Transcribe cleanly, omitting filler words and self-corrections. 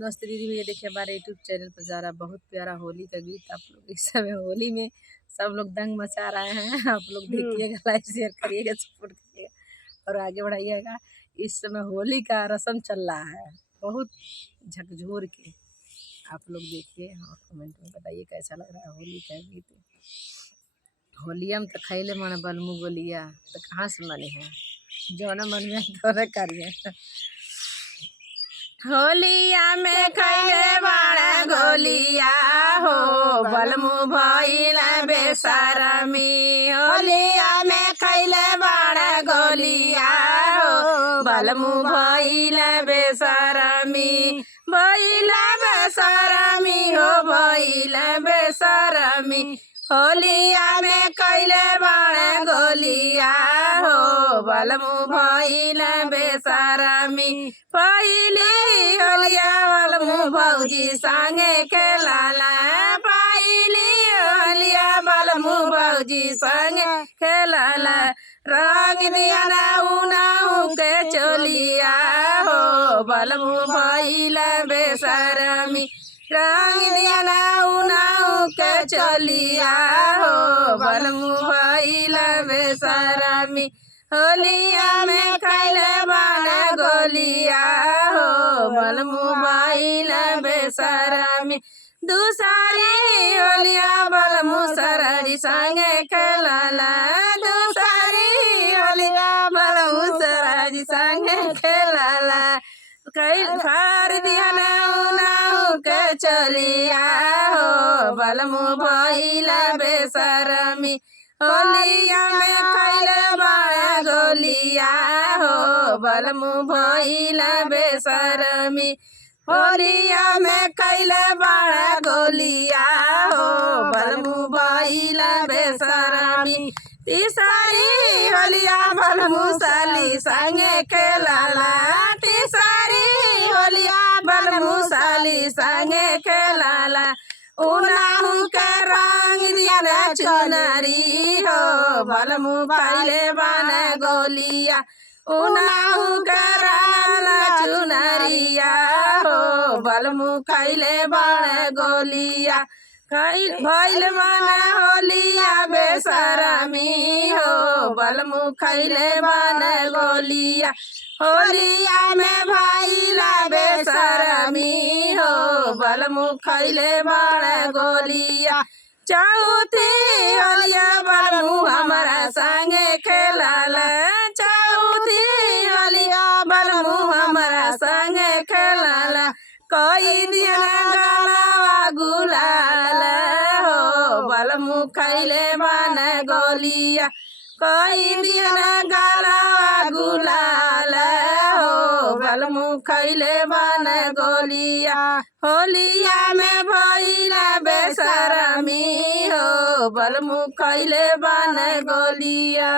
नमस्ते दीदी, ये देखिए हमारे यूट्यूब चैनल पर जा रहा बहुत प्यारा होली का गीत। आप लोग इस समय होली में सब लोग दंग मचा रहे हैं। आप लोग देखिएगा, लाइक शेयर करिएगा, सपोर्ट करिएगा और आगे बढ़ाइएगा। इस समय होली का रस्म चल रहा है बहुत झकझोर के। आप लोग देखिए और कमेंट में बताइए कैसा लग रहा है होली का गीत। होलिया में तो खैले मन बलमु गोलिया तो कहाँ से मने हैं, जौन मन में तोरे करिए। होलिया में खैले बाड़ा गोलिया हो बलमु भइल बेसरमी। होलिया में खैले बाड़ा गोलिया हो बलमु भइल बेसरमी। भइल बेसरमी हो भइल बेसरमी। होलिया में कैले बाड़ा गोलिया हो बलमु भइल बेसरमी। पहली होलिया बलमु भौजी संगे खेलाला। पहली होलिया बलमु भौजी संगे खेलाला। रंग दिया ना उनाऊ के चोलिया हो बलमु भइल बेसरमी। रंग दिया ना उनाऊ के चोलिया हो बलमु भइल बेसरमी। होलिया में खैले बाड़ा गोलिया हो बलमु भइल बेसरमी। दूसरी होलिया बलमु सरजी संगे खेलाला। दूसरी होलिया बलमु सरजी संगे खेलाला। फार दिया नाऊ के चलिया हो बलमु भइल बेसरमी। होलिया में खैले बाड़ा गोलिया हो बलमु भइल बेसरमी। होलिया में खैले बाड़ा गोलिया हो बलमु भइल बेसरमी। तीसरी होलिया बलमु साली संगे खेलाला। तीसरी होलिया बलमु साली संगे खेलाला। उनाहू के रंग दिया ना चुनरी हो बलमु खैले बाड़ा गोलिया। उनाहू के रंग चुनरिया हो बलमु खैले बाड़ा गोलिया। भइल बाड़ा होलिया बेसरमी हो बलमु खैले बाड़ा गोलिया। होलिया में भइल बेसरमी हो बलमु खैले बाड़ा गोलिया। चौथी होलिया बलमु हमारा संगे खेलाला। चौथी होलिया बलमु हमारा संगे खेलाला। कोई दिया गलावा गुलाल हो बलमु खैले बाड़ा गोलिया। कोई दिया गलावा गुलाल हो बलमु खैले बाड़ा गोलिया। होलिया में भइल बेसरमी हो बलमु खैले बाड़ा गोलिया।